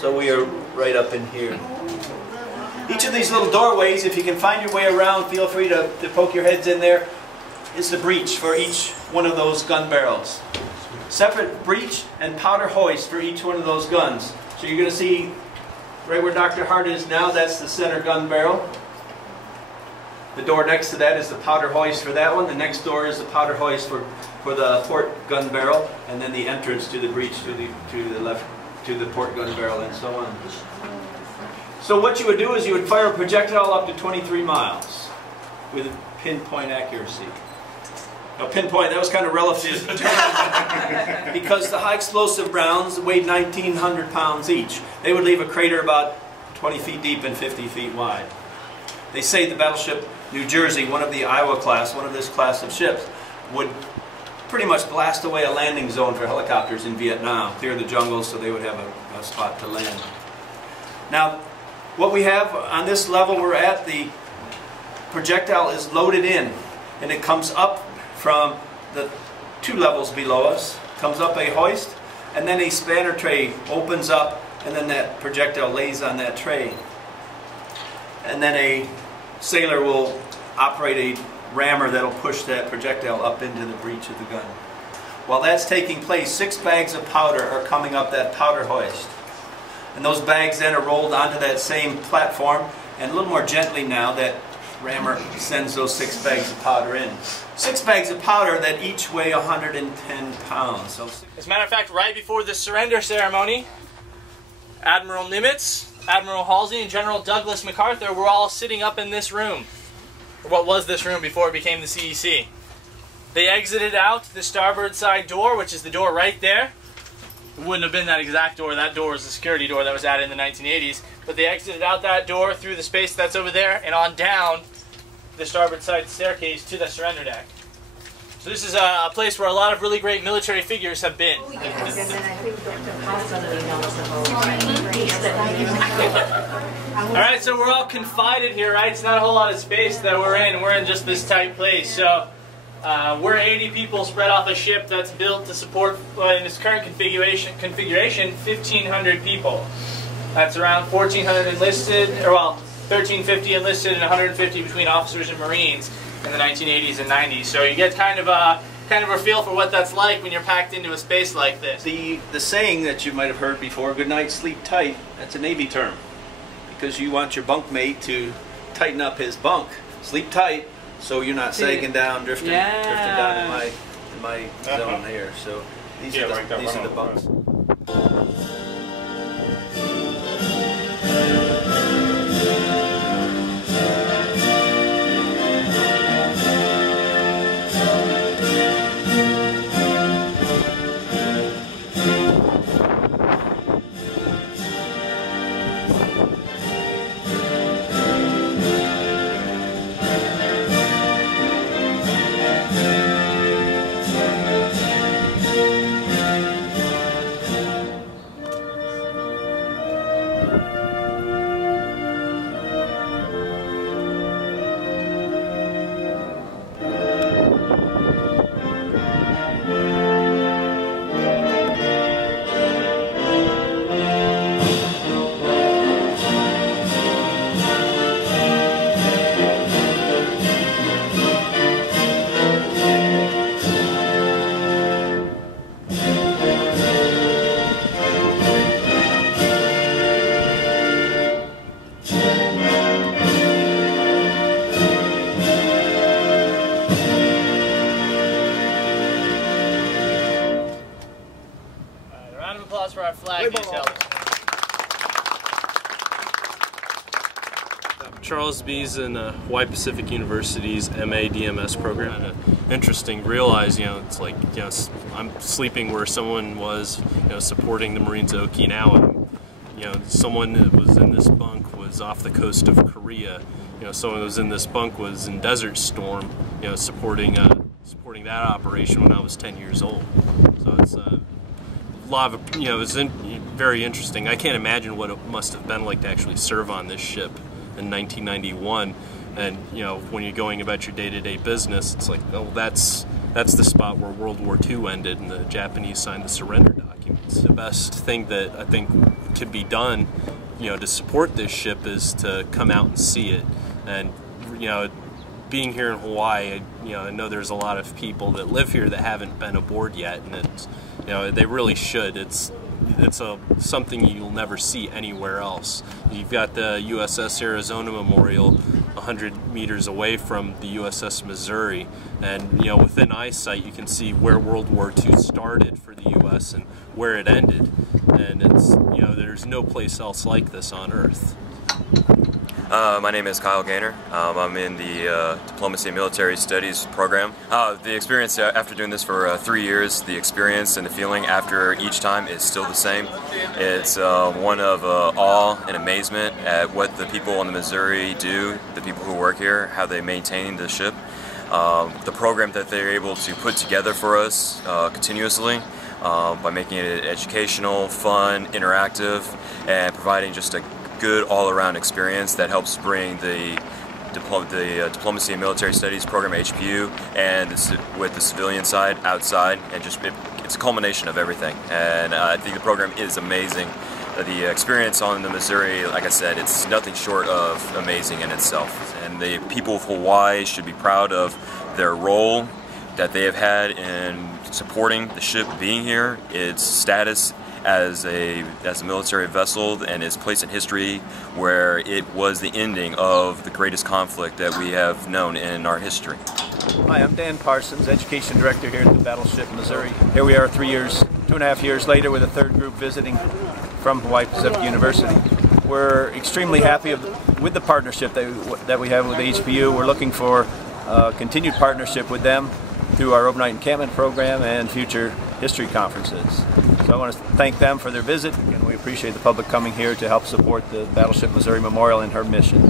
So we are right up in here. Each of these little doorways, if you can find your way around, feel free to poke your heads in there, is the breech for each one of those gun barrels. Separate breech and powder hoist for each one of those guns. So you're going to see right where Dr. Hart is now, that's the center gun barrel. The door next to that is the powder hoist for that one. The next door is the powder hoist for the port gun barrel, and then the entrance to the breech to the left to the port gun barrel, and so on. So what you would do is you would fire a projectile up to 23 miles with pinpoint accuracy. Now pinpoint, that was kind of relative because the high explosive rounds weighed 1,900 pounds each. They would leave a crater about 20 feet deep and 50 feet wide. They say the battleship New Jersey, one of the Iowa class, one of this class of ships, would pretty much blast away a landing zone for helicopters in Vietnam, clear the jungles so they would have a spot to land. Now, what we have on this level we're at, the projectile is loaded in, and it comes up from the 2 levels below us, comes up a hoist, and then a spanner tray opens up, and then that projectile lays on that tray. And then a sailor will operate a rammer that'll push that projectile up into the breech of the gun. While that's taking place, 6 bags of powder are coming up that powder hoist. And those bags then are rolled onto that same platform, and a little more gently now that rammer sends those 6 bags of powder in. 6 bags of powder that each weigh 110 pounds. So as a matter of fact, right before the surrender ceremony, Admiral Nimitz, Admiral Halsey, and General Douglas MacArthur were all sitting up in this room, or what was this room before it became the CEC. They exited out the starboard side door, which is the door right there. It wouldn't have been that exact door. That door was the security door that was added in the 1980s. But they exited out that door through the space that's over there and on down the starboard side staircase to the surrender deck. So this is a place where a lot of really great military figures have been. Oh, yes. And then I think Dr. possibly knows about. Alright, so we're all confided here, right? It's not a whole lot of space that we're in. We're in just this tight place. So we're 80 people spread off a ship that's built to support, in its current configuration, 1,500 people. That's around 1,400 enlisted, or well, 1,350 enlisted and 150 between officers and Marines in the 1980s and 90s. So you get kind of a feel for what that's like when you're packed into a space like this. The saying that you might have heard before, good night, sleep tight, that's a Navy term. Because you want your bunkmate to tighten up his bunk. Sleep tight, so you're not sagging down, drifting down in my zone here. So these are the bunks. For our flag detail. Charles B's in Hawaii Pacific University's MA DMS program. Interesting. Realize, it's like, I'm sleeping where someone was, supporting the Marines at Okinawa. Someone that was in this bunk was off the coast of Korea. Someone that was in this bunk was in Desert Storm, supporting that operation when I was 10 years old. So it's lot of, it's very interesting. I can't imagine what it must have been like to actually serve on this ship in 1991. And when you're going about your day-to-day business, it's like, oh, that's the spot where World War II ended and the Japanese signed the surrender document. The best thing that I think could be done, to support this ship is to come out and see it. And being here in Hawaii, I know there's a lot of people that live here that haven't been aboard yet, and it's, they really should. It's something you'll never see anywhere else. You've got the USS Arizona Memorial 100 meters away from the USS Missouri, and within eyesight you can see where World War II started for the U.S. and where it ended, and it's there's no place else like this on Earth. My name is Kyle Gaynor. I'm in the Diplomacy and Military Studies program. The experience after doing this for 3 years, the experience and the feeling after each time is still the same. It's one of awe and amazement at what the people on the Missouri do, the people who work here, how they maintain the ship. The program that they're able to put together for us continuously by making it educational, fun, interactive, and providing just a good all-around experience that helps bring the Diplomacy and Military Studies program, HPU, and with the civilian side outside, and just it's a culmination of everything. And I think the program is amazing. The experience on the Missouri, like I said, it's nothing short of amazing in itself. And the people of Hawaii should be proud of their role that they have had in supporting the ship being here, its status as a military vessel, and its place in history where it was the ending of the greatest conflict that we have known in our history. Hi, I'm Dan Parsons, Education Director here at the Battleship Missouri. Here we are 2.5 years later with a third group visiting from Hawaii Pacific University. We're extremely happy with the partnership that we have with HPU. We're looking for continued partnership with them through our overnight encampment program and future history conferences. So I want to thank them for their visit, and we appreciate the public coming here to help support the Battleship Missouri Memorial in her mission.